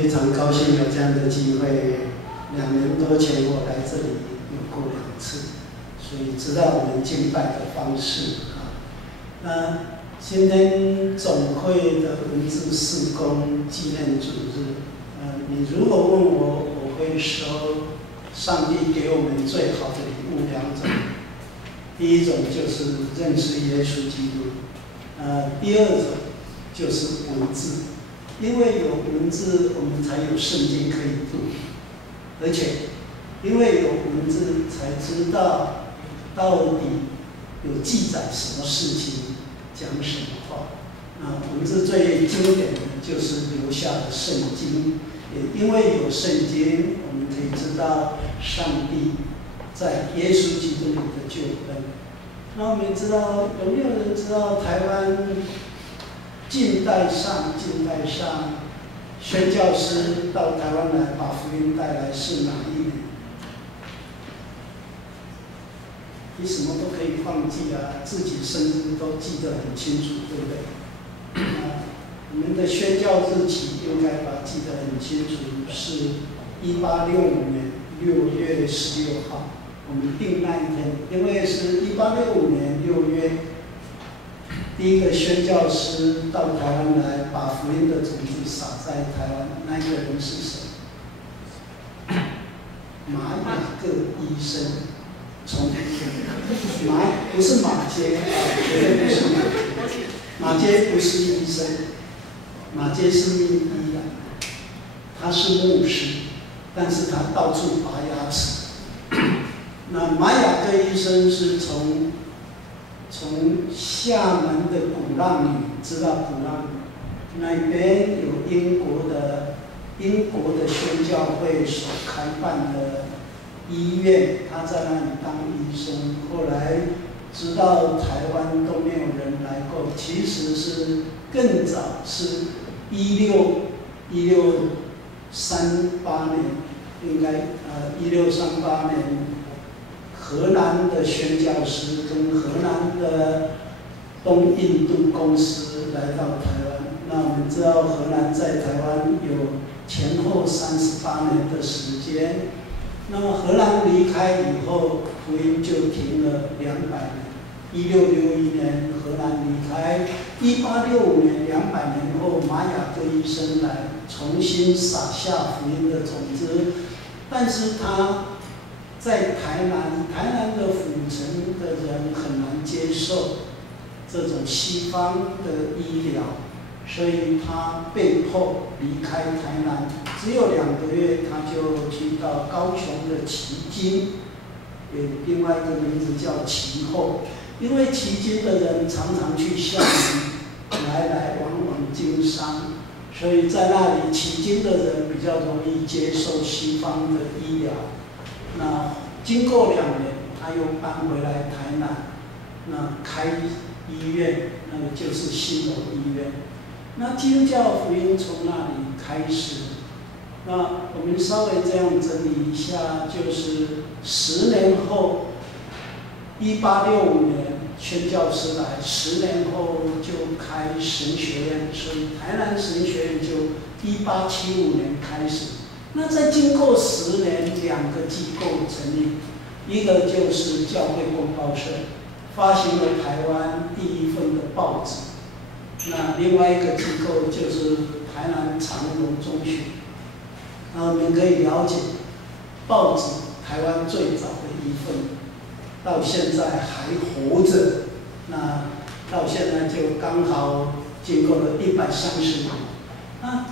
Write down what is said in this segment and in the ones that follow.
非常高兴有这样的机会。2年多前我来这里有过2次，所以知道我们敬拜的方式啊。那今天总会的文字事工纪念主日，你如果问我，我会说，上帝给我们最好的礼物2种，第一种就是认识耶稣基督，第二种就是文字，因为有文字，我们才有圣经可以读，而且因为有文字，才知道到底有记载什么事情，讲什么话。文字最经典的就是留下的圣经，也因为有圣经，我们可以知道上帝在耶稣基督里的救恩。那我们知道，有没有人知道台湾近代上宣教师到台湾来把福音带来是哪一年？你什么都可以放弃啊，自己生日都记得很清楚，对不对？我们的宣教日期应该把记得很清楚，是1865年6月16号，我们定那一天，因为是1865年6月，第一个宣教师到台湾来，把福音的种子撒在台湾，那一个人是谁？马雅各医生。不是马偕啊，绝对不是马偕。马偕不是医生，马偕是名医啊，他是牧师，但是他到处拔牙齿。那马雅各医生是从厦门的鼓浪屿，知道鼓浪屿那边有英国的宣教会所开办的医院，他在那里当医生。后来知道台湾都没有人来过，其实是更早，是1638年，应该1638年，荷兰的宣教师跟荷兰的东印度公司来到台湾。那我们知道荷兰在台湾有前后38年的时间。那么荷兰离开以后，福音就停了200年。1661年荷兰离开，1865年200年后，马雅各医生来重新撒下福音的种子。但是他在台南的府城的人很难接受这种西方的医疗，所以他被迫离开台南。只有2个月，他就去到高雄的旗津，有另外一个名字叫旗后，因为旗津的人常常去厦门来往经商，所以在那里旗津的人比较容易接受西方的医疗。那经过2年，他又搬回来台南，那开医院，那个就是新楼医院。那基督教福音从那里开始。那我们稍微这样整理一下，就是10年后，1865年宣教师来，10年后就开神学院，所以台南神学院就1875年开始。那再经过10年，2个机构成立，一个就是教会公报社，发行了台湾第1份的报纸。那另外一个机构就是台南长荣中学。那我们可以了解，报纸台湾最早的1份，到现在还活着。那到现在就刚好经过了130年。那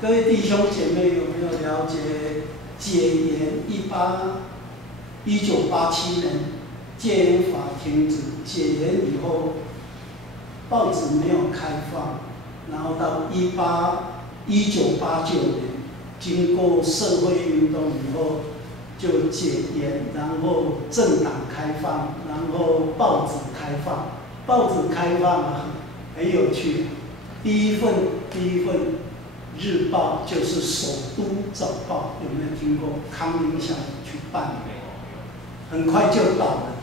各位弟兄姐妹有没有了解解严1987年戒严法停止，解严以后，报纸没有开放，然后到1989年。经过社会运动以后，就解严，然后政党开放，然后报纸开放。报纸开放很有趣，第一份日报就是首都早报，有没有听过？康宁祥去办的，很快就倒了，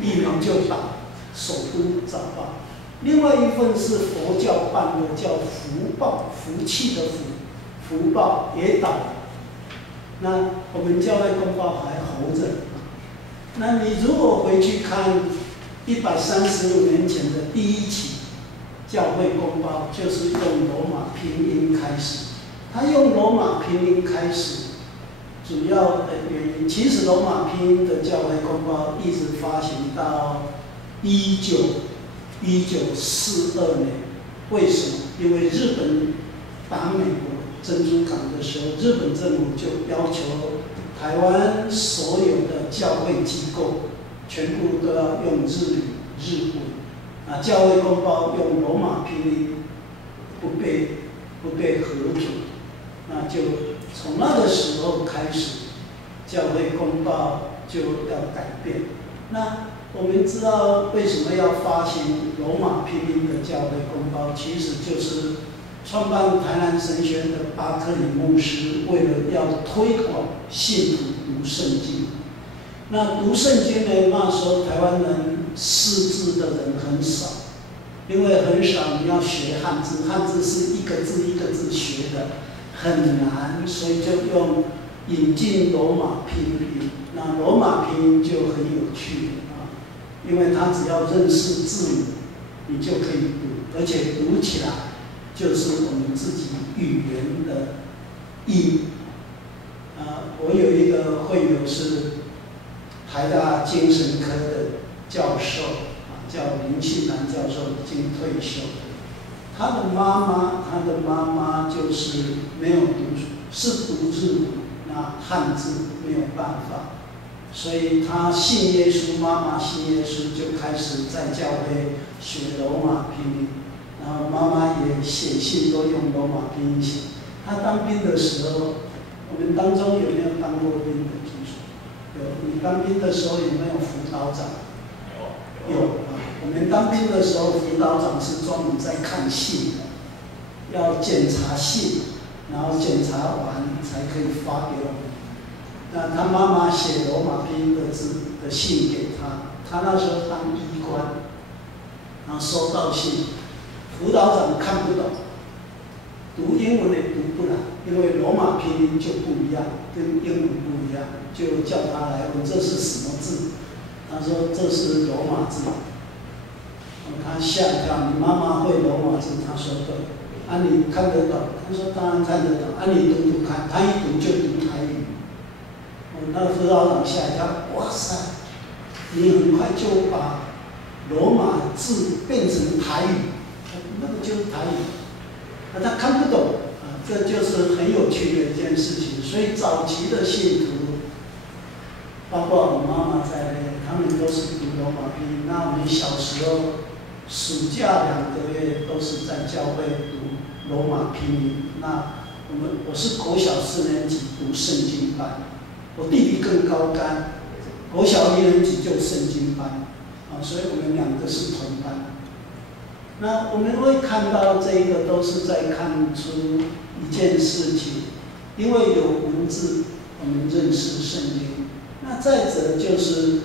一年就倒，首都早报。另外一份是佛教办的，叫福报，福气的福。福报也倒了，那我们教会公报还活着。那你如果回去看135年前的第一期教会公报，就是用罗马拼音开始。他用罗马拼音开始，主要的原因，其实罗马拼音的教会公报一直发行到1942年。为什么？因为日本打美国珍珠港的时候，日本政府就要求台湾所有的教会机构全部都要用日文，教会公报用罗马拼音不被核准，那就从那个时候开始，教会公报就要改变。那我们知道为什么要发行罗马拼音的教会公报，其实就是创办台南神学院的巴克里牧师为了要推广信徒读圣经。那读圣经呢，那时候台湾人识字的人很少，因为很少你要学汉字，汉字是一个字一个字学的，很难，所以就用引进罗马拼音。那罗马拼音就很有趣因为它只要认识字母，你就可以读，而且读起来就是我们自己语言的音。我有一个会友是台大精神科的教授，叫林庆南教授，已经退休。他的妈妈就是没有读书，是读日文，那汉字没有办法。所以他信耶稣，妈妈信耶稣，就开始在教会学罗马拼音，然后妈妈也写信都用罗马拼音写。他当兵的时候，我们当中有没有当过兵的？听说有。你当兵的时候有没有辅导长？有。我们当兵的时候，辅导长是专门在看信的，要检查信，然后检查完才可以发给我们。那他妈妈写罗马拼音的字的信给他，他那时候当医官，然后收到信，辅导长看不懂，读英文也读不来，因为罗马拼音就不一样，跟英文不一样，就叫他来问这是什么字，他说这是罗马字，他吓一跳，你妈妈会罗马字？他说对，你看得懂？他说当然看得懂，你读读看，他一读就读台语。那个辅导长吓一跳，哇塞，你很快就把罗马字变成台语，那个就是台语，他看不懂这就是很有趣的一件事情。所以早期的信徒，包括我妈妈在内，他们都是读罗马拼音。那我们小时候暑假2个月都是在教会读罗马拼音。那我是国小4年级读圣经班。我弟弟更高干，国小1年级就圣经班，所以我们2个是同班。那我们会看到这个都是在看出一件事情，因为有文字，我们认识圣经。那再者就是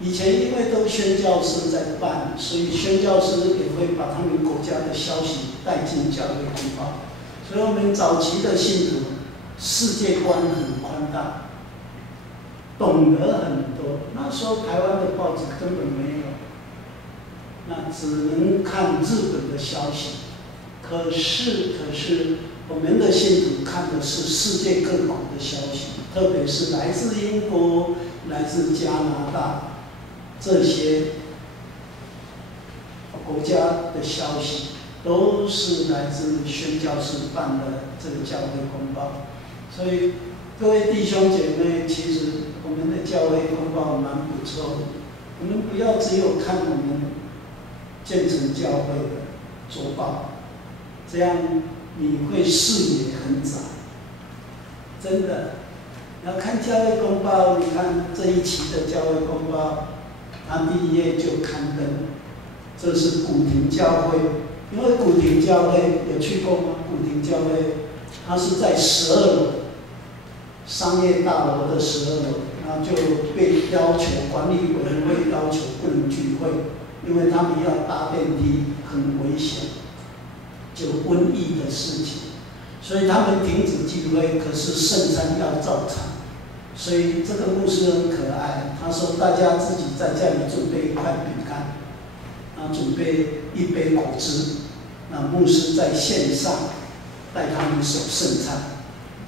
以前因为都宣教师在办，所以宣教师也会把他们国家的消息带进教会公报，所以我们早期的信徒世界观很宽大。懂得很多，那时候台湾的报纸根本没有，那只能看日本的消息。可是，我们的信徒看的是世界各国的消息，特别是来自英国、来自加拿大这些国家的消息，都是来自宣教士办的这个教会公报。所以，各位弟兄姐妹，其实我们的教会公报蛮不错的。我们不要只有看我们建成教会的周报，这样你会视野很窄。真的，要看教会公报，你看这一期的教会公报，它第1页就刊登，这是古亭教会。因为古亭教会有去过吗？古亭教会，它是在12楼。商业大楼的12楼，那就被要求管理委员会要求不能聚会，因为他们要搭电梯，很危险，就瘟疫的事情。所以他们停止聚会，可是圣餐要照常。所以这个牧师很可爱，他说大家自己在家里准备一块饼干，准备一杯果汁，那牧师在线上带他们守圣餐。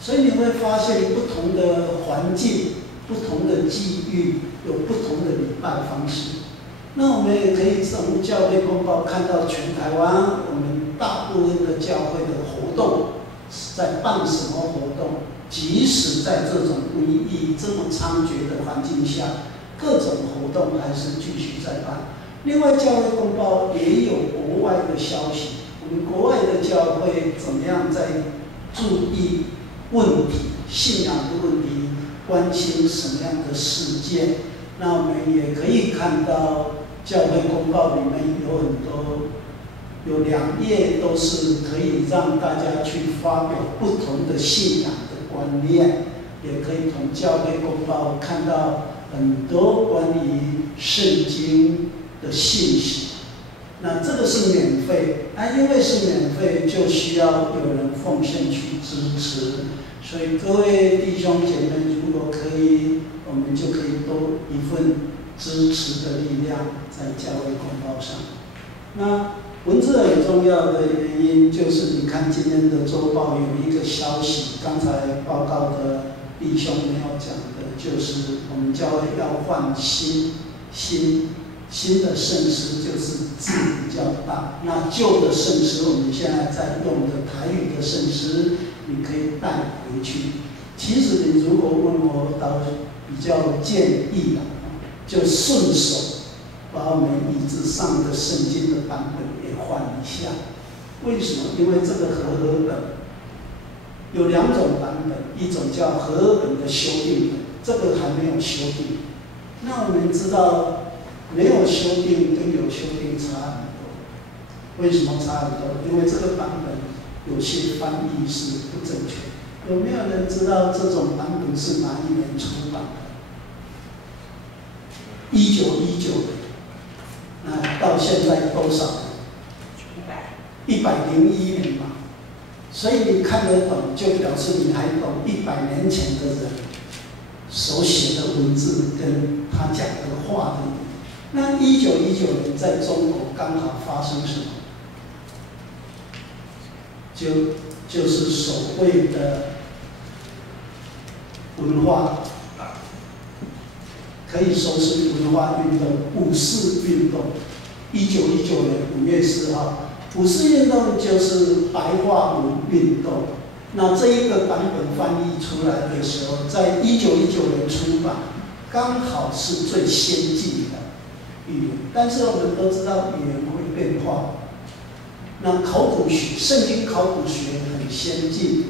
所以你会发现不同的环境、不同的际遇，有不同的礼拜方式。那我们也可以从教会公报看到全台湾我们大部分的教会的活动是在办什么活动，即使在这种瘟疫这么猖獗的环境下，各种活动还是继续在办。另外，教会公报也有国外的消息，我们国外的教会怎么样在注意问题、信仰的问题，关心什么样的事件。那我们也可以看到教会公报里面有很多，有2页都是可以让大家去发表不同的信仰的观念，也可以从教会公报看到很多关于圣经的信息。那这个是免费，因为是免费，就需要有人奉献去支持。所以各位弟兄姐妹，如果可以，我们就可以多一份支持的力量在教会公报上。那文字很重要的原因，就是你看今天的周报有一个消息，刚才报告的弟兄没有讲的，就是我们教会要换新的圣诗，就是字比较大。那旧的圣诗，我们现在在用的台语的圣诗，你可以带回去。其实你如果问我，倒比较建议的，就顺手把我们椅子上的圣经的版本也换一下。为什么？因为这个和合本有2种版本，一种叫和合本的修订本，这个还没有修订。那我们知道，没有修订跟有修订差很多。为什么差很多？因为这个版本有些翻译是不正确。有没有人知道这种版本是哪一年出版的？1919年。那到现在多少年？101年嘛。所以你看得懂，就表示你还懂100年前的人所写的文字跟他讲的话的。那1919年在中国刚好发生什么？就是所谓的文化，可以说是文化运动，5四运动。1919年5月4号，5四运动就是白话文运动。那这一个版本翻译出来的时候，在1919年出版，刚好是最先进的语言。但是我们都知道语言会变化。那考古学，圣经考古学很先进，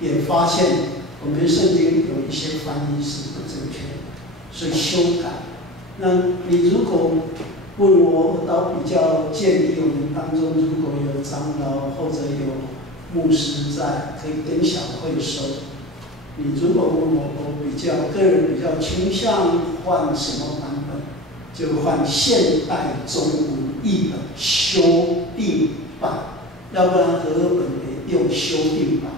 也发现我们圣经有一些翻译是不正确的，所以修改。那你如果问我，我倒比较建议我们当中如果有长老或者有牧师在，可以跟小会收。你如果问我，我个人比较倾向换什么版本，就换现代中文译本修订版，要不然和合本也用修订版。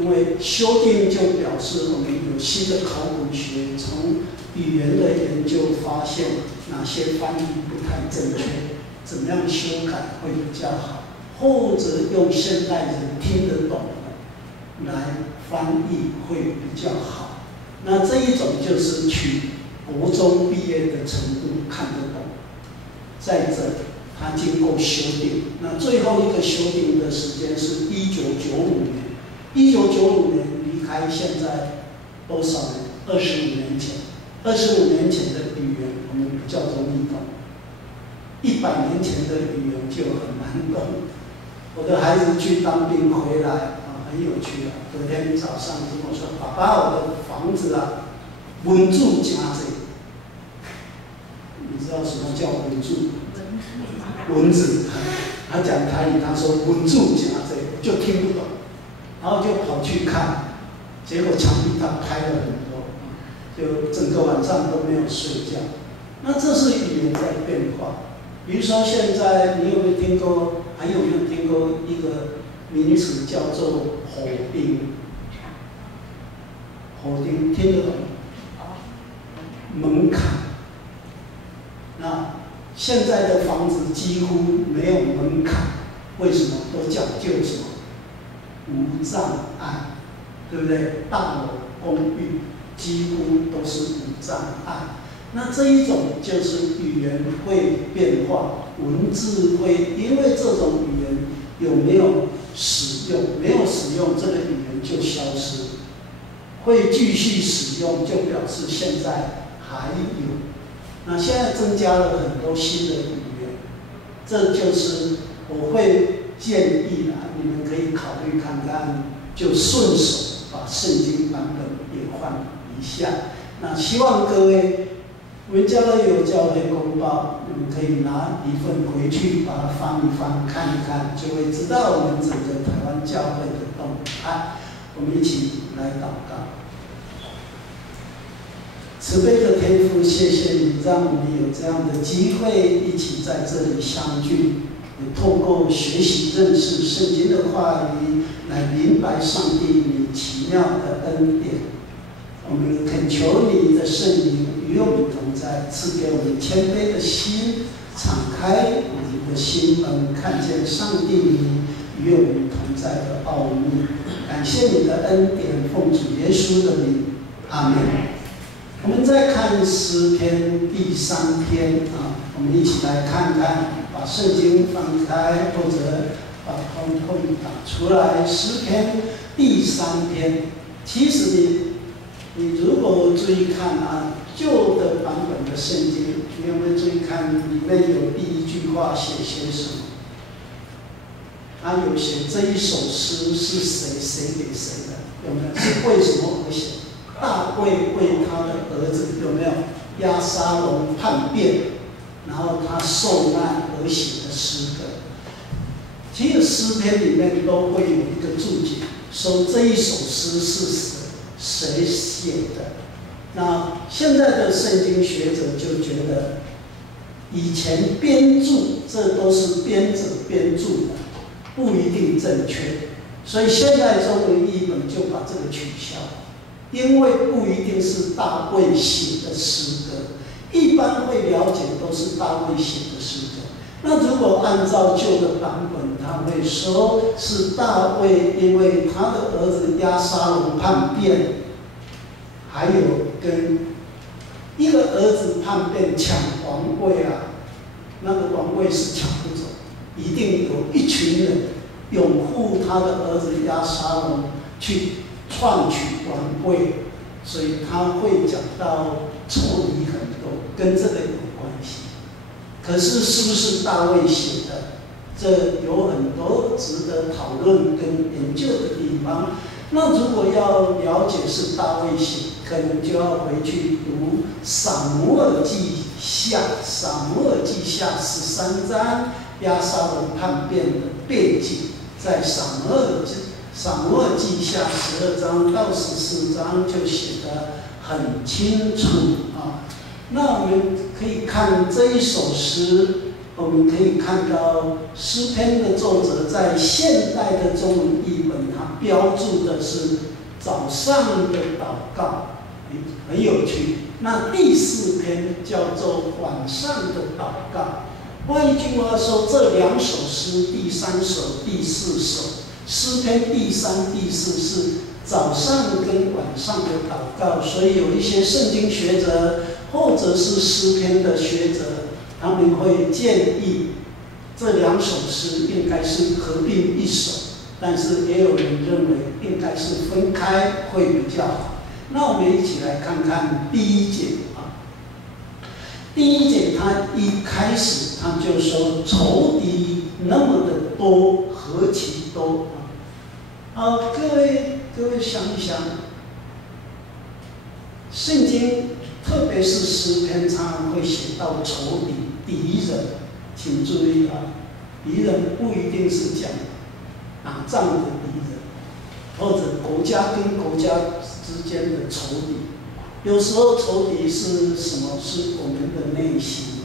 因为修订就表示我们有新的考古学，从语言的研究发现哪些翻译不太正确，怎么样修改会比较好，或者用现代人听得懂的来翻译会比较好。那这一种就是取国中毕业的程度看得懂。再者，它经过修订，那最后一个修订的时间是1995年。1995年离开现在多少年？25年前。25年前的语言我们比较容易懂，100年前的语言就很难懂。我的孩子去当兵回来很有趣啊。隔天早上跟我说：“爸爸，我的房子文字真多。”你知道什么叫文字？文字。他讲台语，他说文字真多，就听不懂，然后就跑去看，结果墙壁他拍了很多，就整个晚上都没有睡觉。那这是语言在变化。比如说现在你有没有听过？还有没有听过一个名词叫做火钉，火钉听得懂？门槛。那现在的房子几乎没有门槛，为什么？都讲究什么？无障碍，对不对？大楼、公寓几乎都是无障碍。那这一种就是语言会变化，文字会因为这种语言有没有使用，没有使用，这个语言就消失；会继续使用，就表示现在还有。那现在增加了很多新的语言，这就是我会建议啊，你们可以考虑看看，就顺手把圣经版本也换一下。那希望各位。文教的有教会公报，你们可以拿一份回去，把它翻一翻，看一看，就会知道我们整个台湾教会的动态。我们一起来祷告。慈悲的天父，谢谢你让我们有这样的机会，一起在这里相聚，也透过学习认识圣经的话语，来明白上帝你奇妙的恩典。我们恳求你的圣灵与我们同在，赐给我们谦卑的心，敞开我们的心门，看见上帝你与我们同在的奥秘。感谢你的恩典，奉主耶稣的名，阿门。我们再看诗篇第3篇啊，我们一起来看看，把圣经翻开，或者把空空打出来。诗篇第3篇，其实你如果注意看啊，旧的版本的圣经，你有没有注意看里面有第一句话写什么？他有写这一首诗是谁给谁的？有没有？是为什么而写？大卫为他的儿子有没有押沙龙叛变，然后他受难而写的诗歌。其实诗篇里面都会有一个注解，说这一首诗是谁写的？那现在的圣经学者就觉得，以前编注这都是编者编注的，不一定正确，所以现在中文译本就把这个取消，因为不一定是大卫写的诗歌，一般会了解都是大卫写的诗歌。那如果按照旧的版本，他会说是大卫因为他的儿子押沙龙叛变，还有跟一个儿子叛变抢王位啊，那个王位是抢不走，一定有一群人拥护他的儿子押沙龙去篡取王位，所以他会讲到仇敌很多，跟这个有关系。可是是不是大卫写的？这有很多值得讨论跟研究的地方。那如果要了解是大卫写，可能就要回去读撒母耳记下13章押沙龙叛变的背景，在撒母耳记下12章到14章就写得很清楚啊。那我们可以看这一首诗，我们可以看到诗篇的作者在现代的中文译本，他标注的是早上的祷告，很有趣。那第4篇叫做晚上的祷告。换一句话说，这2首诗，第3首、第4首，诗篇第3、第4是早上跟晚上的祷告，所以有一些圣经学者或者是诗篇的学者，他们会建议这2首诗应该是合并一首，但是也有人认为应该是分开会比较好。那我们一起来看看第1节啊。第1节他一开始他就说仇敌那么的多，何其多啊！各位想一想，圣经特别是诗篇常常会写到仇敌、敌人，请注意啊，敌人不一定是讲打仗的敌人，或者国家跟国家之间的仇敌。有时候仇敌是什么？是我们的内心。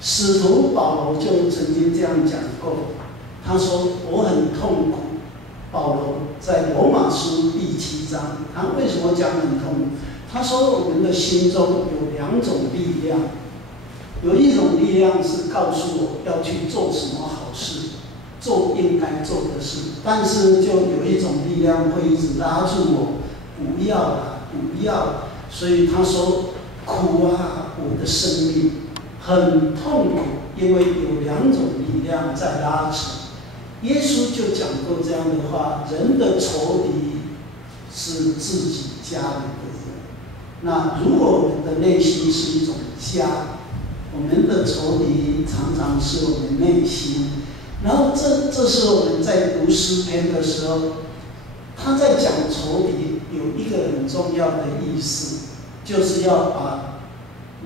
使徒保罗就曾经这样讲过，他说：“我很痛苦。”保罗在罗马书第7章，他为什么讲很痛苦？他说我们的心中有2种力量，有一种力量是告诉我要去做什么好事，做应该做的事，但是就有一种力量会一直拉住我，不要啦，不要。所以他说苦啊，我的生命很痛苦，因为有2种力量在拉扯。耶稣就讲过这样的话：人的仇敌是自己家里的人。那如果我们的内心是一种家，我们的仇敌常常是我们内心。然后这是我们在读诗篇的时候，他在讲仇敌有一个很重要的意思，就是要把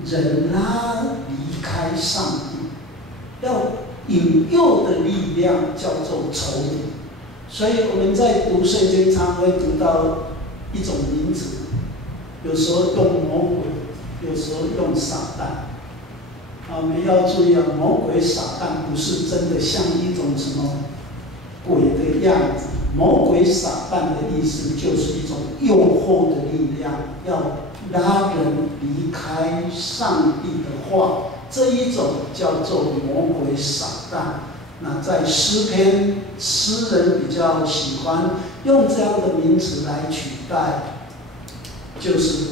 人拉离开上帝，要引诱的力量叫做仇敌。所以我们在读圣经常会读到一种名词，有时候用魔鬼，有时候用撒旦。我们要注意啊，魔鬼撒旦不是真的像一种什么鬼的样子。魔鬼撒旦的意思就是一种诱惑的力量，要拉人离开上帝的话，这一种叫做魔鬼撒旦。那在诗篇，诗人比较喜欢用这样的名词来取代，就是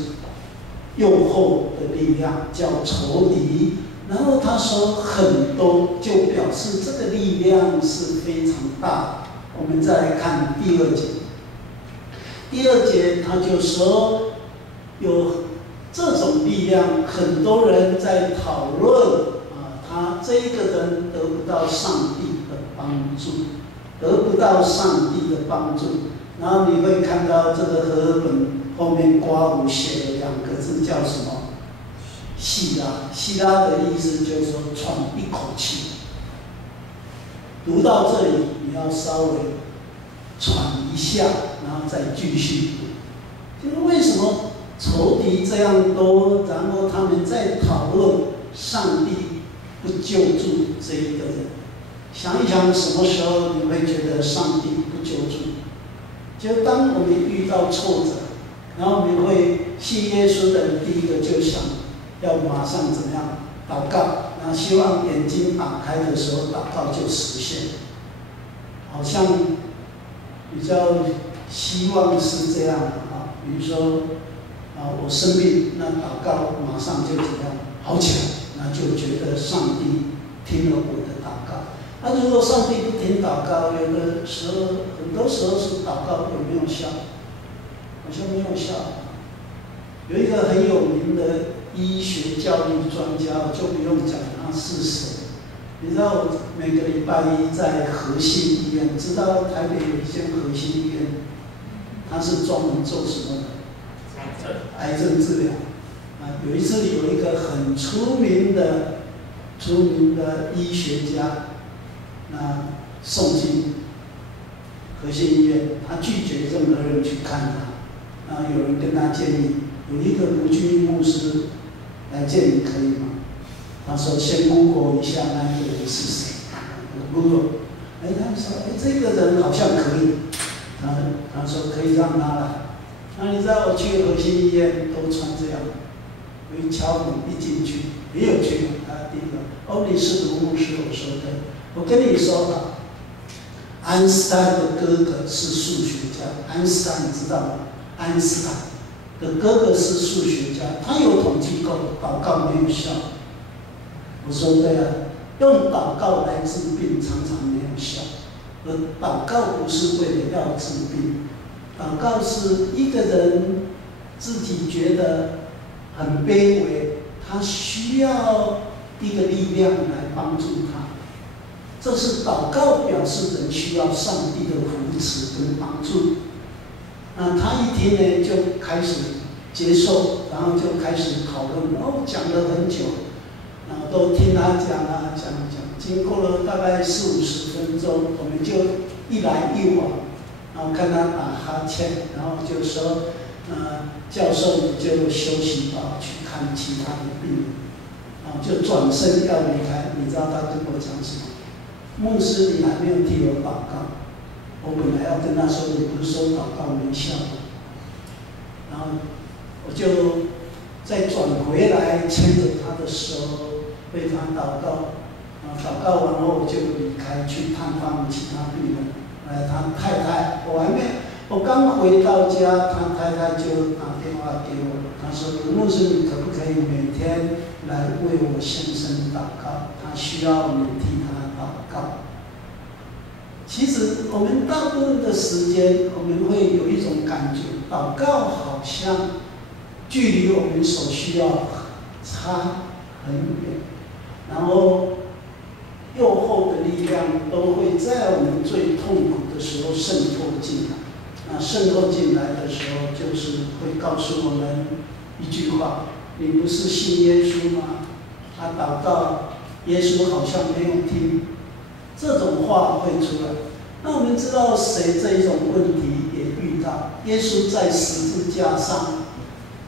诱惑的力量，叫仇敌。然后他说很多，就表示这个力量是非常大。我们再来看第2节，第2节他就说有这种力量，很多人在讨论他这个人得不到上帝的帮助，得不到上帝的帮助。然后你会看到这个和合本后面括弧写了2个字，叫什么？希拉。希拉的意思就是说喘一口气。读到这里，你要稍微喘一下，然后再继续读。就是为什么仇敌这样多，然后他们在讨论上帝不救助这一个人。想一想，什么时候你会觉得上帝不救助？就当我们遇到挫折，然后我们会信耶稣的人，第一个就想要马上怎么样祷告，然后希望眼睛打开的时候，祷告就实现。好像比较希望是这样的啊，比如说我生病，那祷告马上就怎么样好起来，那就觉得上帝听了我的祷告。那如果上帝不听祷告，有的时候很多时候是祷告有没有效？好像没有效。有一个很有名的医学教育专家，就不用讲他是谁。你知道我每个礼拜1在和信医院，知道台北有一间和信医院，它是专门做什么的？癌症治疗。有一次有一个很出名的医学家，送进和信医院，他拒绝任何人去看他。有人跟他建议，有一个卢俊义牧师来见你可以吗？他说先 Google 一下那个人是谁。Google， 他说这个人好像可以。他说可以让他来。那你知道我去和信医院都穿这样，我一敲门一进去，很有趣。他第一个，你是卢牧师？我说对。我跟你说吧，安斯坦的哥哥是数学家。安斯坦你知道吗？安斯坦的哥哥是数学家，他有统计过祷告没有效。我说对啊，用祷告来治病常常没有效，而祷告不是为了要治病，祷告是一个人自己觉得很卑微，他需要一个力量来帮助他。这是祷告表示人需要上帝的扶持跟帮助。他一听呢就开始接受，然后就开始讨论，讲了很久。都听他讲。经过了大概40-50分钟，我们就一来一往，然后看他打哈欠，然后就说，教授你就休息吧，去看其他的病人，然后就转身要离开。你知道他跟我讲什么？牧师，你还没有替我祷告。我本来要跟他说，你不是说祷告没效吗？然后我就再转回来，牵着他的手，为他祷告。祷告完后就离开，去探访其他病人。他太太，我刚回到家，他太太就打电话给我，他说：“牧师，你可不可以每天来为我先生祷告？他需要你替他祷告。”其实我们大部分的时间，我们会有一种感觉，祷告好像距离我们所需要差很远，然后诱惑的力量都会在我们最痛苦的时候渗透进来。那渗透进来的时候，就是会告诉我们一句话：你不是信耶稣吗？他祷告，耶稣好像没有听。这种话会出来。那我们知道谁这一种问题也遇到？耶稣在十字架上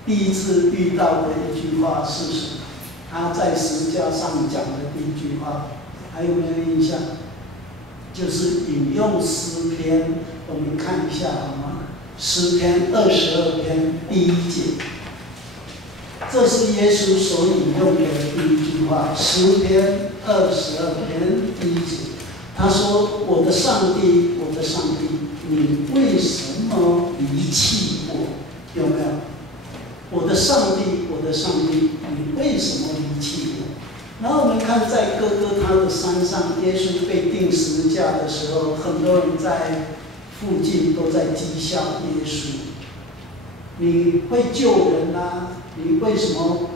第一次遇到的一句话是什么？他在十字架上讲的第一句话，还有没有印象？就是引用诗篇，我们看一下好吗？诗篇22篇第1节，这是耶稣所引用的第一句话。诗篇22篇第1节，他说：“我的上帝，我的上帝，你为什么离弃我？”有没有？我的上帝，我的上帝，你为什么离弃我？然后我们看在哥哥他的山上，耶稣被钉十字架的时候，很多人在附近都在讥笑耶稣。你会救人啊？你为什么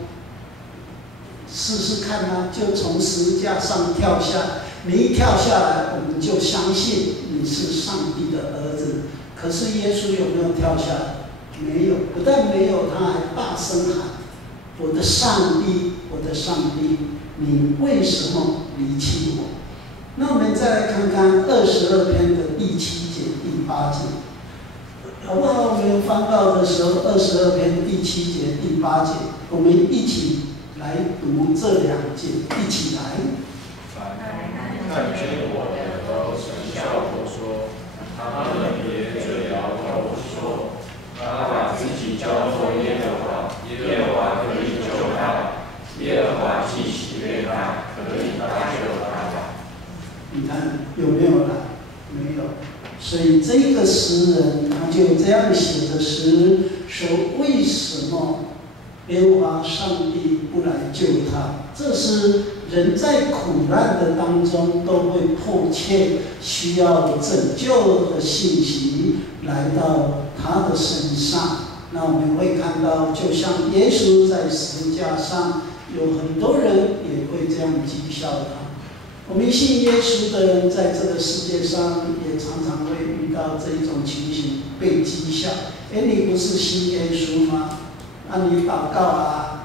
试试看啊？就从十字架上跳下，你一跳下来，我们就相信你是上帝的儿子。可是耶稣有没有跳下来？没有，不但没有，他还大声喊：“我的上帝，我的上帝，你为什么离弃我？”那我们再来看看22篇的第7节、第8节，好不好？我们翻到的时候，22篇第7节、第8节，我们一起来读这2节，一起来。看见我的都曾笑我说，他们也嘴摇头说，他把自己交托耶和华，耶和华可以救他，耶和华既喜悦他，可以搭救他吧。你看有没有来？没有。所以这个诗人他就这样写的诗，说为什么耶和华上帝不来救他？这是人在苦难的当中都会迫切需要拯救的信息来到他的身上。那我们会看到，就像耶稣在十字架上，有很多人也会这样讥笑他。我们信耶稣的人在这个世界上也常常会遇到这一种情形，被讥笑。你不是信耶稣吗？你祷告啊，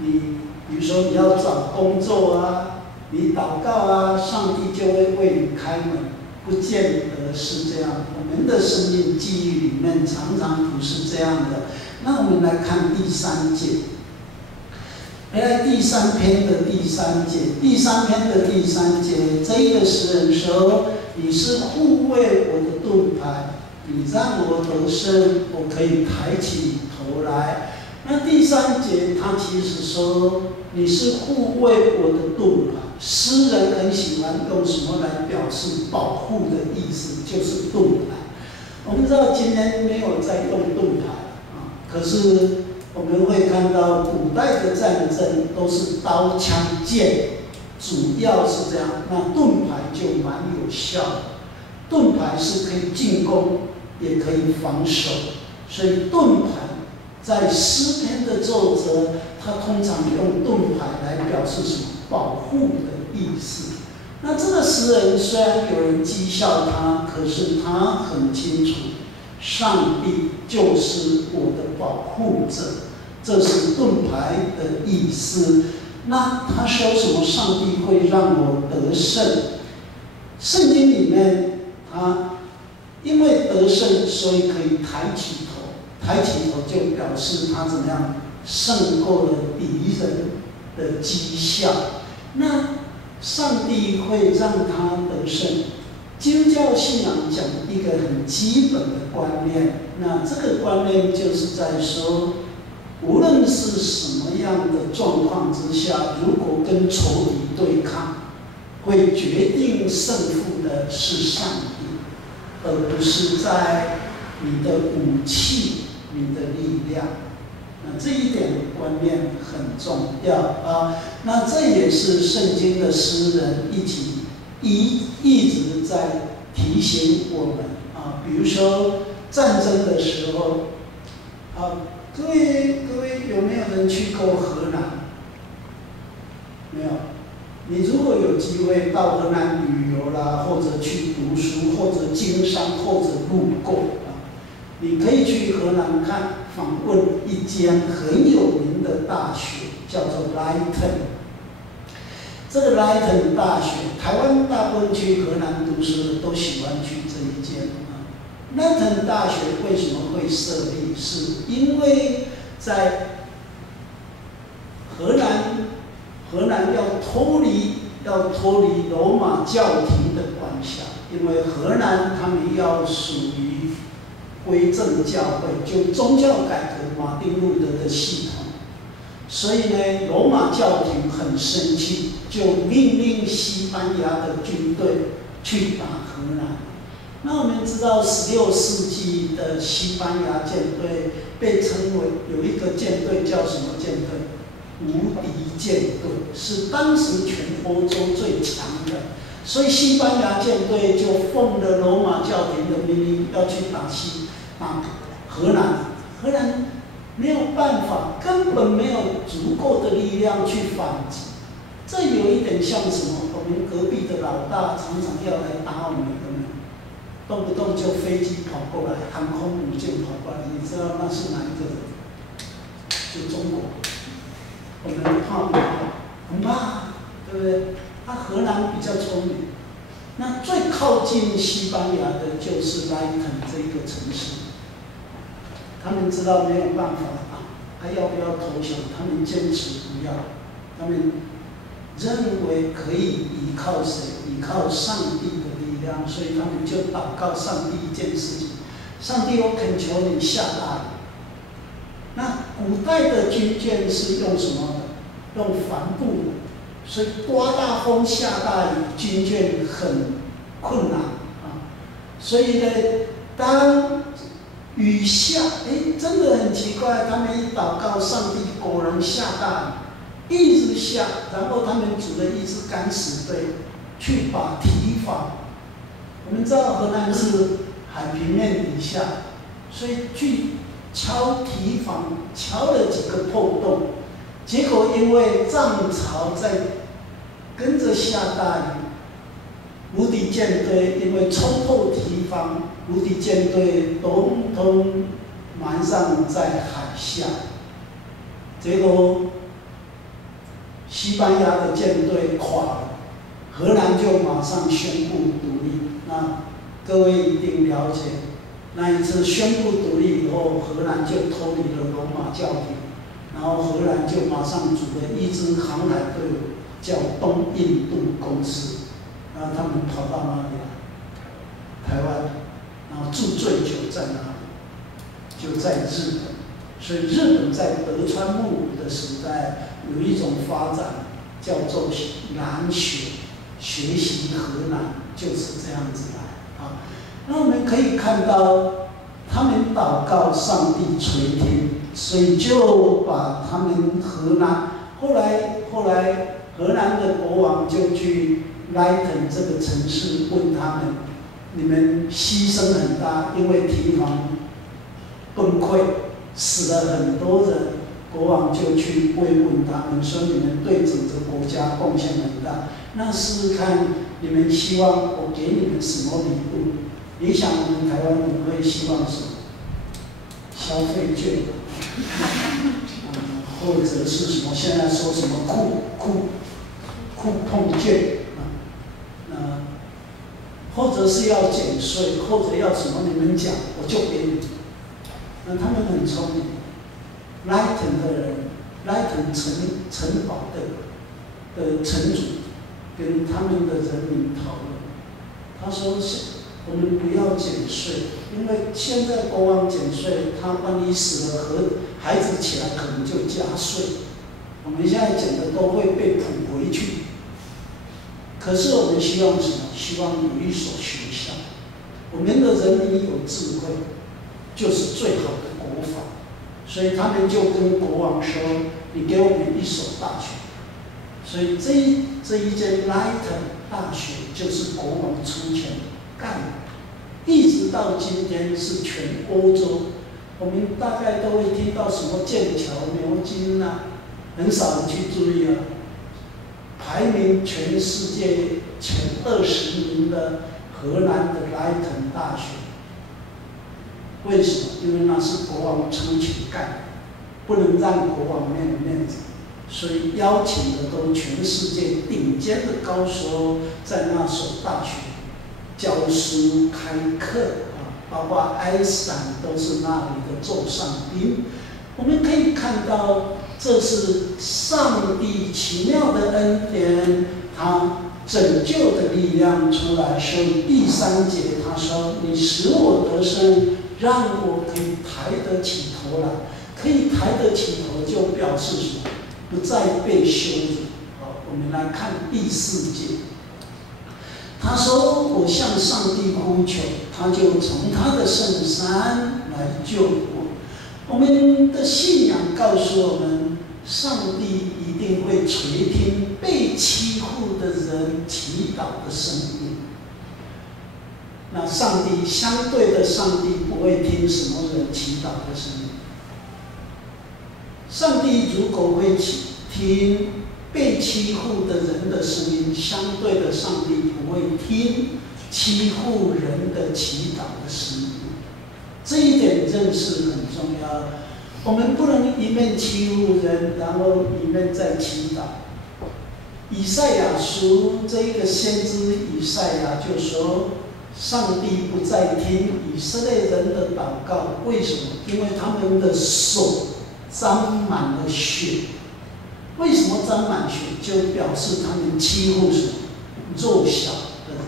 你比如说你要找工作啊，你祷告啊，上帝就会为你开门。不见得是这样，我们的生命记忆里面常常不是这样的。那我们来看第3节。来第3篇的第3节，第3篇的第3节，这一个诗人说：“你是护卫我的盾牌，你让我得胜，我可以抬起头来。”那第3节他其实说：“你是护卫我的盾牌。”诗人很喜欢用什么来表示保护的意思，就是盾牌。我们知道今天没有在用盾牌可是我们会看到古代的战争都是刀枪剑，主要是这样。那盾牌就蛮有效的，盾牌是可以进攻，也可以防守。所以盾牌在诗篇的奏折，他通常用盾牌来表示什么？保护的意思。那这个诗人虽然有人讥笑他，可是他很清楚，上帝就是我的保护者，这是盾牌的意思。那他说什么？上帝会让我得胜。圣经里面，他因为得胜，所以可以抬起头，抬起头就表示他怎么样胜过了敌人的讥笑。那上帝会让他得胜，基督教信仰讲一个很基本的观念，那这个观念就是在说，无论是什么样的状况之下，如果跟仇敌对抗，会决定胜负的是上帝，而不是在你的武器、你的力量。那这一点的观念很重要啊。那这也是圣经的诗人一直在提醒我们啊。比如说战争的时候啊，各位有没有人去过荷兰？没有。你如果有机会到荷兰旅游啦，或者去读书，或者经商，或者路过啊，你可以去荷兰访问一间很有名的大学，叫做莱滕。这个莱滕大学，台湾大部分去荷兰读书的都喜欢去这一间啊。莱滕大学为什么会设立？是因为在荷兰要脱离罗马教廷的管辖，因为荷兰他们要属于归正教会，就宗教改革马丁路德的系统，所以呢，罗马教廷很生气，就命令西班牙的军队去打荷兰。那我们知道，16世纪的西班牙舰队被称为有一个舰队叫什么舰队？无敌舰队，是当时全欧洲最强的，所以西班牙舰队就奉了罗马教廷的命令要去打荷兰。荷兰没有办法，根本没有足够的力量去反击。这有一点像什么？我们隔壁的老大常常要来打我们，有没有？动不动就飞机跑过来，航空母舰跑过来，你知道那是哪一个人？就中国。我们怕不怕？很怕，对不对？荷兰比较聪明。那最靠近西班牙的就是莱滕这个城市。他们知道没有办法打，要不要投降？他们坚持不要。他们认为可以依靠谁？依靠上帝的力量，所以他们就祷告上帝一件事情：上帝，我恳求你下大雨。那古代的军舰是用什么的？用帆布的，所以刮大风下大雨，军舰很困难啊。所以呢，当雨下，真的很奇怪，他们一祷告，上帝果然下大雨，一直下，然后他们组了一支敢死队，去把堤防。我们知道荷兰是海平面底下，所以去敲堤防，敲了几个破洞，结果因为涨潮在跟着下大雨，无敌舰队因为冲破堤防，无敌舰队统统埋上在海下，结果西班牙的舰队垮了，荷兰就马上宣布独立。那各位一定了解。那一次宣布独立以后，荷兰就脱离了罗马教廷，然后荷兰就马上组了一支航海队伍，叫东印度公司。然后他们跑到哪里来？台湾，然后住最久在哪里？就在日本。所以日本在德川幕府的时代有一种发展，叫做南学，学习荷兰，就是这样子来啊。那我们可以看到，他们祷告上帝垂听，所以就把他们荷兰，后来荷兰的国王就去莱滕这个城市问他们，你们牺牲很大，因为堤防崩溃，死了很多人，国王就去慰问他们，说你们对整个国家贡献很大，那试试看你们希望我给你们什么礼物？你想我们台湾人会希望什么？消费券，或者是什么？现在说什么酷碰券啊？或者是要减税，或者要什么？你们讲，我就给你。那他们很聪明，莱滕的人，莱滕城堡的城主跟他们的人民讨论。他说我们不要减税，因为现在国王减税，他万一死了和孩子起来可能就加税，我们现在减的都会被补回去。可是我们希望什么？希望有一所学校，我们的人民有智慧，就是最好的国法。所以他们就跟国王说：“你给我们一所大学。”所以这一间 Lighton 大学就是国王出钱盖的，一直到今天是全欧洲，我们大概都会听到什么剑桥、牛津啊，很少人去注意啊。排名全世界前20名的荷兰的莱滕大学，为什么？因为那是国王出钱盖，不能让国王没有面子，所以邀请的都全世界顶尖的高手在那所大学教书开课啊，包括爱因斯坦都是那里的座上宾。我们可以看到，这是上帝奇妙的恩典，他拯救的力量出来。所以第3节他说：“你使我得胜，让我可以抬得起头来。”可以抬得起头，就表示什么？不再被羞辱。好，我们来看第4节。他说：“我向上帝呼求，他就从他的圣山来救我。”我们的信仰告诉我们，上帝一定会垂听被欺负的人祈祷的声音。那上帝相对的，上帝不会听什么人祈祷的声音。上帝如果会听被欺负的人的声音，相对的，上帝不会听欺负人的祈祷的声音。这一点认识很重要。我们不能一面欺负人，然后一面再祈祷。以赛亚书这一个先知以赛亚就说，上帝不再听以色列人的祷告，为什么？因为他们的手沾满了血。为什么沾满血？就表示他们欺负什么？弱小的人。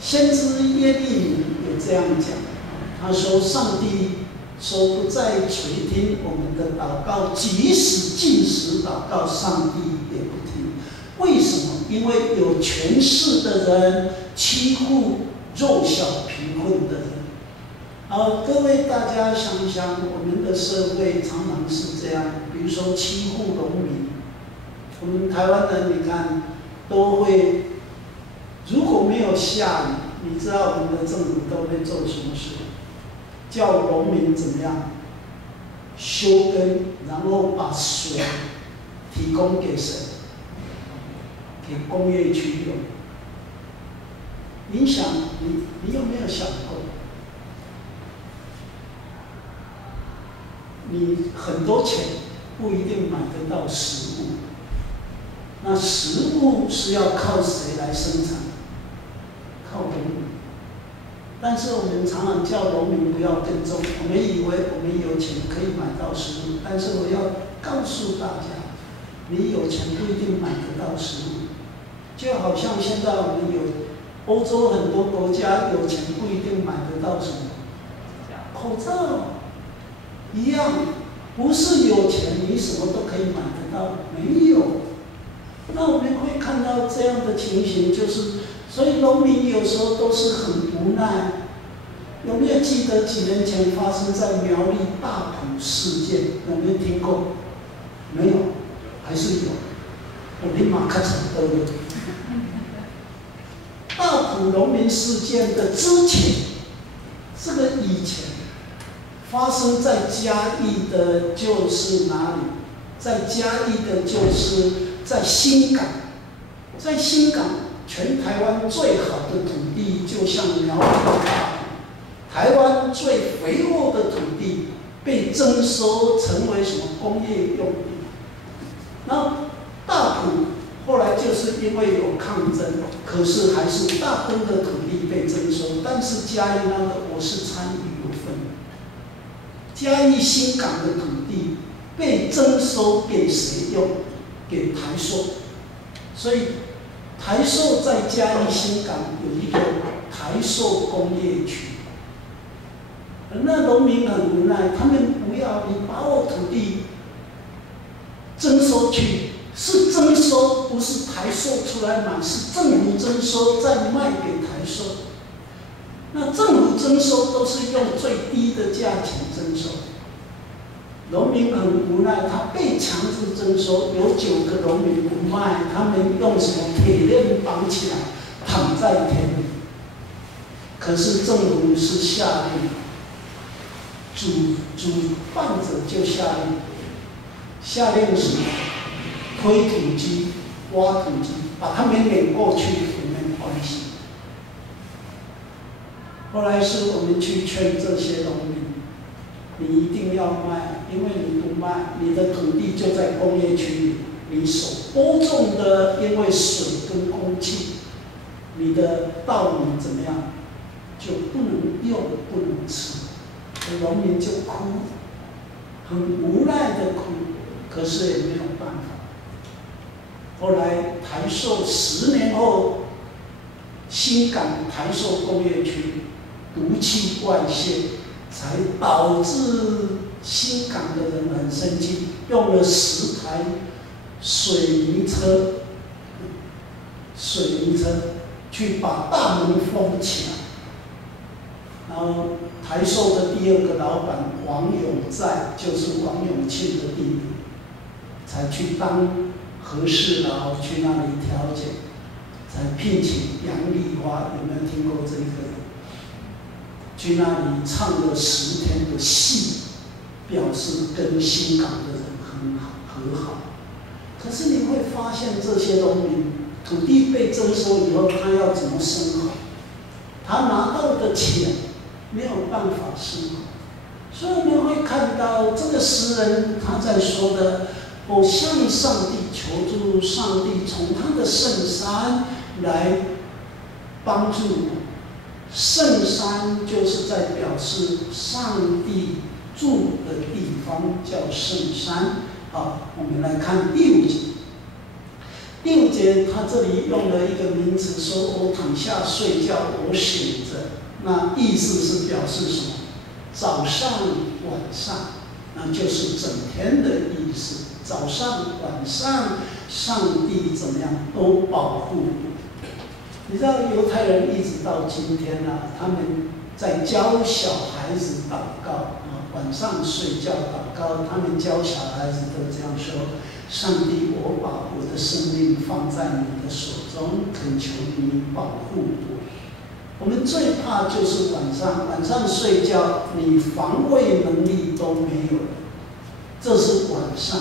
先知耶利米也这样讲，他说：“上帝说不再垂听我们的祷告，即使禁食祷告，上帝也不听。为什么？因为有权势的人欺负弱小贫困的人。”各位大家想想，我们的社会常常是这样，比如说欺负农民。我们台湾人你看都会，如果没有下雨，你知道我们的政府都会做什么事？叫农民怎么样休耕，然后把水提供给谁？给工业区用。你想，你有没有想过？你很多钱不一定买得到食物，那食物是要靠谁来生产？靠农民。但是我们常常叫农民不要耕种，我们以为我们有钱可以买到食物，但是我要告诉大家，你有钱不一定买得到食物。就好像现在我们有欧洲很多国家有钱不一定买得到什么口罩。一样，不是有钱你什么都可以买得到，没有。那我们会看到这样的情形，就是所以农民有时候都是很无奈。有没有记得几年前发生在苗栗大埔事件？有没有听过？没有，还是有。我立马看成都有。大埔农民事件的之前，这个以前。发生在嘉义的就是哪里？在嘉义的就是在新港，在新港，全台湾最好的土地就像苗栗大埔，台湾最肥沃的土地被征收成为什么工业用地？那大埔后来就是因为有抗争，可是还是大部分的土地被征收，但是嘉义那个我是参与有份。嘉义新港的土地被征收给谁用？给台塑。所以台塑在嘉义新港有一个台塑工业区，那农民很无奈，他们不要你把我土地征收去，是征收，不是台塑出来买，是政府征收再卖给台塑。那政府征收都是用最低的价钱征收，农民很无奈，他被强制征收，有9个农民不卖，他们用什么铁链绑起来，躺在田里。可是政府是下令，主办者就下令什么？推土机、挖土机，把他们撵过去，也没有关系。后来是我们去劝这些农民，你一定要卖，因为你不卖，你的土地就在工业区里，你所播种的，因为水跟空气，你的稻米怎么样，就不能用，不能吃。农民就哭，很无奈的哭，可是也没有办法。后来台塑10年后，新港台塑工业区毒气外泄，才导致新港的人很生气，用了10台水泥车去把大门封起来。然后台塑的第2个老板王永在，就是王永庆的弟弟，才去当和事佬，去那里调解，才聘请杨丽花，有没有听过这个人？去那里唱了10天的戏，表示跟新港的人很好和好。可是你会发现，这些农民土地被征收以后，他要怎么生活？他拿到的钱没有办法生活，所以我们会看到这个诗人他在说的：我向上帝求助，上帝从他的圣山来帮助我。圣山就是在表示上帝住的地方，叫圣山。好，我们来看第5节。第5节他这里用了一个名词，说我躺下睡觉，我醒着。那意思是表示什么？早上、晚上，那就是整天的意思。早上、晚上，上帝怎么样都保护我。你知道犹太人一直到今天啊，他们在教小孩子祷告啊，晚上睡觉祷告，他们教小孩子都这样说：上帝，我把我的生命放在你的手中，恳求你保护我。我们最怕就是晚上睡觉，你防卫能力都没有了，这是晚上。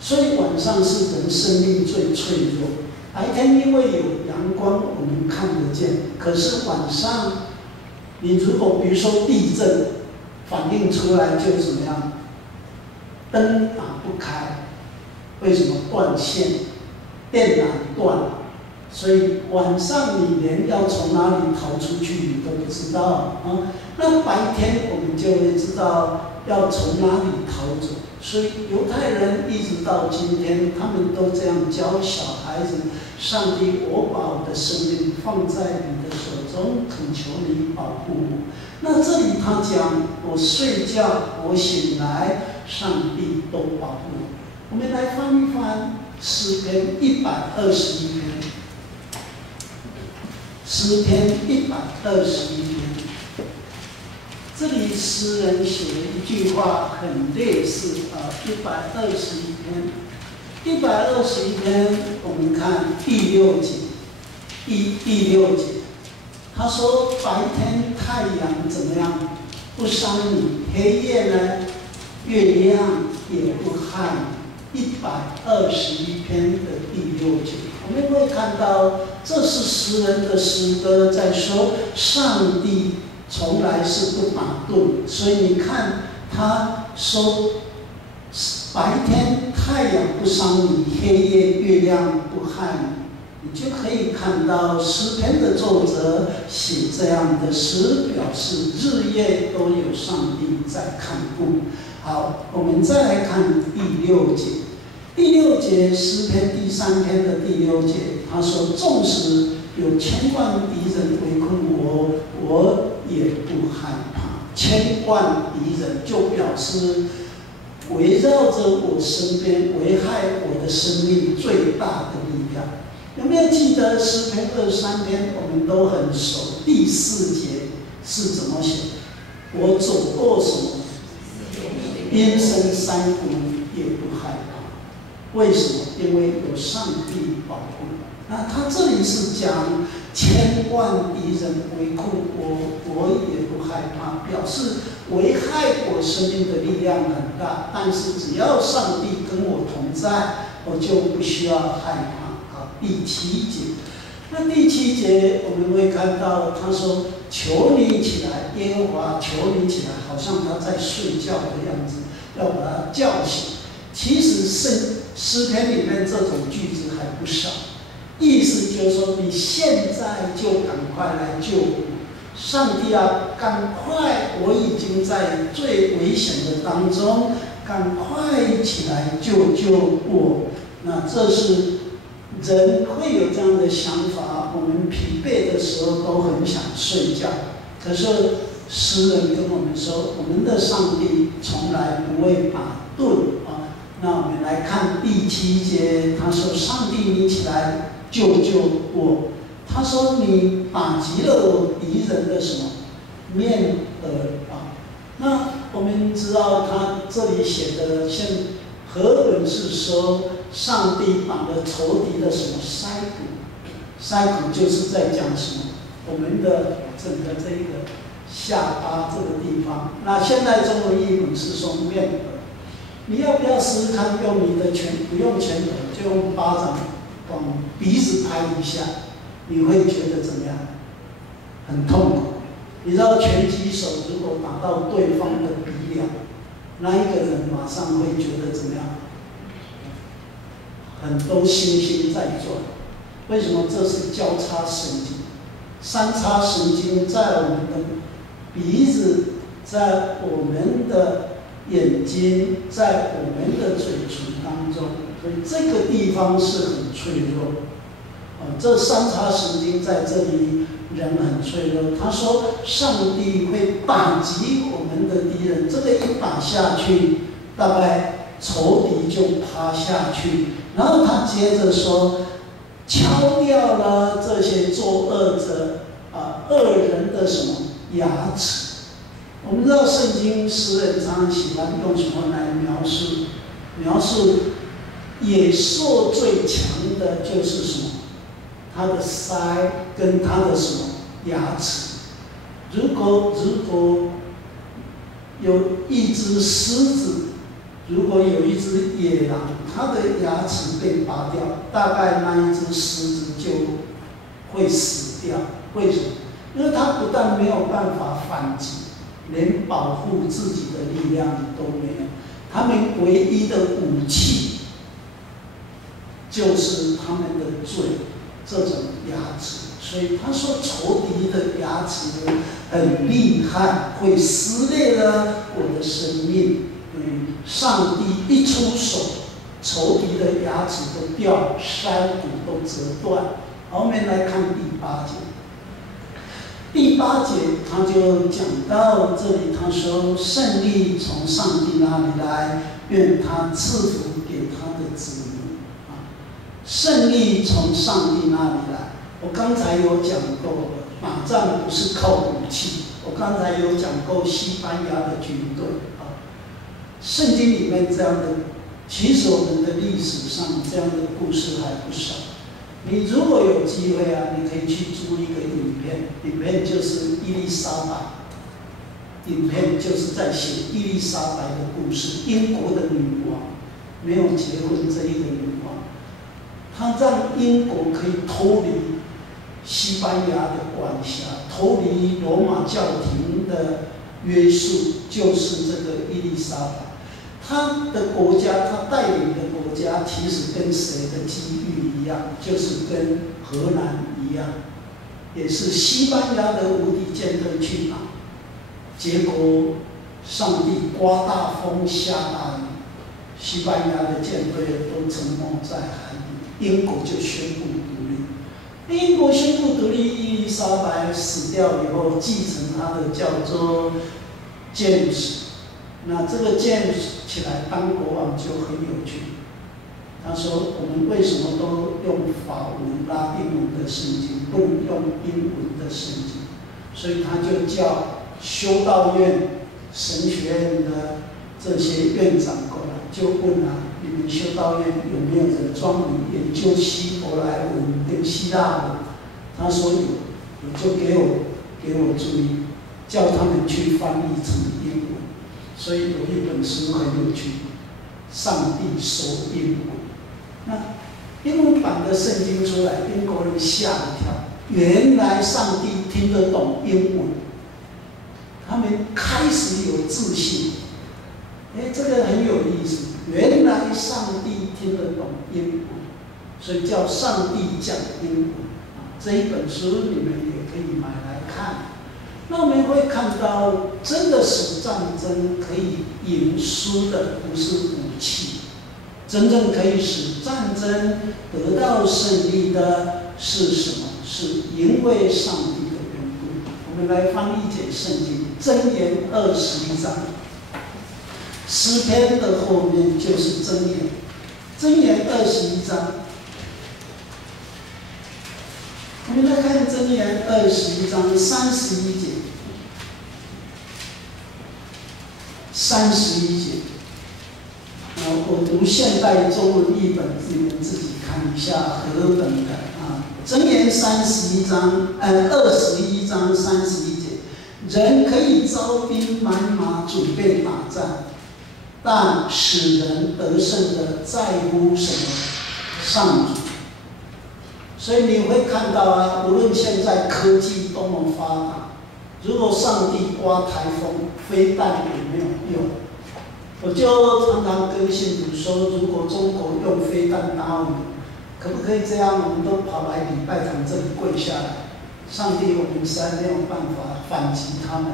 所以晚上是人生命最脆弱。白天因为有阳光，我们看得见，可是晚上，你如果比如说地震，反映出来就怎么样？灯打不开，为什么？断线，电缆断了。所以晚上你连要从哪里逃出去你都不知道啊。那白天我们就会知道要从哪里逃走。所以犹太人一直到今天，他们都这样教小孩子：上帝，我把我的生命放在你的手中，恳求你保护我。那这里他讲，我睡觉，我醒来，上帝都保护我。我们来翻一翻诗篇121篇。诗篇121篇，这里诗人写了一句话很类似121篇。121篇，我们看第6节，第6节，他说：白天太阳怎么样？不伤你；黑夜呢，月亮也不害你。121篇的第6节，我们会看到，这是诗人的诗歌，在说上帝从来是不打盹。所以你看，他说白天太阳不伤你，黑夜月亮不害你，你就可以看到诗篇的作者写这样的诗，表示日夜都有上帝在看顾。好，我们再来看第6节。第6节诗篇第3篇的第6节，他说：“纵使有千万敌人围困我，我也不害怕。”千万敌人就表示围绕着我身边、危害我的生命最大的力量。有没有记得诗篇23篇？我们都很熟。第4节是怎么写？我走过什么？阴森山谷也不害怕。为什么？因为有上帝保护。那他这里是讲千万敌人围困我也不害怕，表示危害我生命的力量很大，但是只要上帝跟我同在，我就不需要害怕。好，第7节。那第7节我们会看到，他说：“求你起来，耶和华，求你起来。”好像他在睡觉的样子，要把他叫醒。其实诗篇里面这种句子还不少。意思就是说，你现在就赶快来救我，上帝啊，赶快！我已经在最危险的当中，赶快起来救我。那这是人会有这样的想法，我们疲惫的时候都很想睡觉，可是诗人跟我们说，我们的上帝从来不会打盹啊。那我们来看第7节，他说：“上帝，你起来救我。”他说：“你打击了我敌人的什么面额啊？”那我们知道他这里写的像和本是说，上帝绑了仇敌的什么腮骨，腮骨就是在讲什么？我们的整个这一个下巴这个地方。那现在中文译本是说面额。你要不要试试看用你的不用拳头，就用巴掌往鼻子拍一下，你会觉得怎么样？很痛苦。你知道拳击手如果打到对方的鼻梁，那一个人马上会觉得怎么样？很多星星在转。为什么？这是交叉神经，三叉神经在我们的鼻子，在我们的眼睛，在我们的嘴唇当中，所以这个地方是很脆弱。这三叉神经在这里，人很脆弱。他说，上帝会打击我们的敌人，这个一打下去，大概仇敌就趴下去。然后他接着说，敲掉了这些作恶者恶人的什么牙齿。我们知道圣经诗人常常喜欢用什么来描述野兽最强的就是什么？他的腮跟他的什么牙齿。如果有一只狮子，如果有一只野狼，它的牙齿被拔掉，大概那一只狮子就会死掉。为什么？因为它不但没有办法反击，连保护自己的力量都没有。他们唯一的武器就是他们的嘴，这种牙齿。所以他说，仇敌的牙齿很厉害，会撕裂了我的生命。上帝一出手，仇敌的牙齿都掉，腮骨都折断。后面来看第8节。第8节他就讲到这里，他说：“胜利从上帝那里来，愿他赐福给他的子民。”胜利从上帝那里来。我刚才有讲过，打仗不是靠武器。我刚才有讲过西班牙的军队圣经里面这样的，其实我们的历史上这样的故事还不少。你如果有机会你可以去租一个影片，影片就是伊丽莎白，影片就是在写伊丽莎白的故事。英国的女王没有结婚，这一个女王，她让英国可以脱离西班牙的管辖，脱离罗马教廷的约束，就是这个伊丽莎白。他的国家，他带领的国家，其实跟谁的机遇一样，就是跟荷兰一样，也是西班牙的无敌舰队去打，结果上帝刮大风下大雨，西班牙的舰队都沉没英国就宣布独立。英国宣布独立，伊丽莎白死掉以后，继承她的叫做 James。那这个 James 起来当国王就很有趣。他说：“我们为什么都用法文、拉丁文的圣经，不能用英文的圣经？”所以他就叫修道院、神学院的这些院长过来，就问啊，你们修道院有没有人专门研究希伯来文跟希腊文？他说有，就给我注意，叫他们去翻译成英文。所以有一本书很有趣，上帝说英文。那英文版的圣经出来，英国人吓一跳，原来上帝听得懂英文，他们开始有自信。这个很有意思，原来上帝听得懂英文，所以叫上帝讲英文。这一本书你们也可以买来看。那我们会看到，真的使战争可以赢输的不是武器，真正可以使战争得到胜利的是什么？是因为上帝的缘故。我们来翻一节圣经，箴言21章，诗篇的后面就是箴言，箴言21章。我们来看箴言21章31节，31节。我读现代中文译本，你们自己看一下何等的啊！箴言21章31节，人可以招兵买马，准备打仗，但使人得胜的在乎什么？上主。所以你会看到啊，无论现在科技多么发达，如果上帝刮台风，飞弹也没有用。我就常常跟信徒说，如果中国用飞弹打我们，可不可以这样？我们都跑来礼拜堂这里跪下来，上帝，我们实在没有办法反击他们。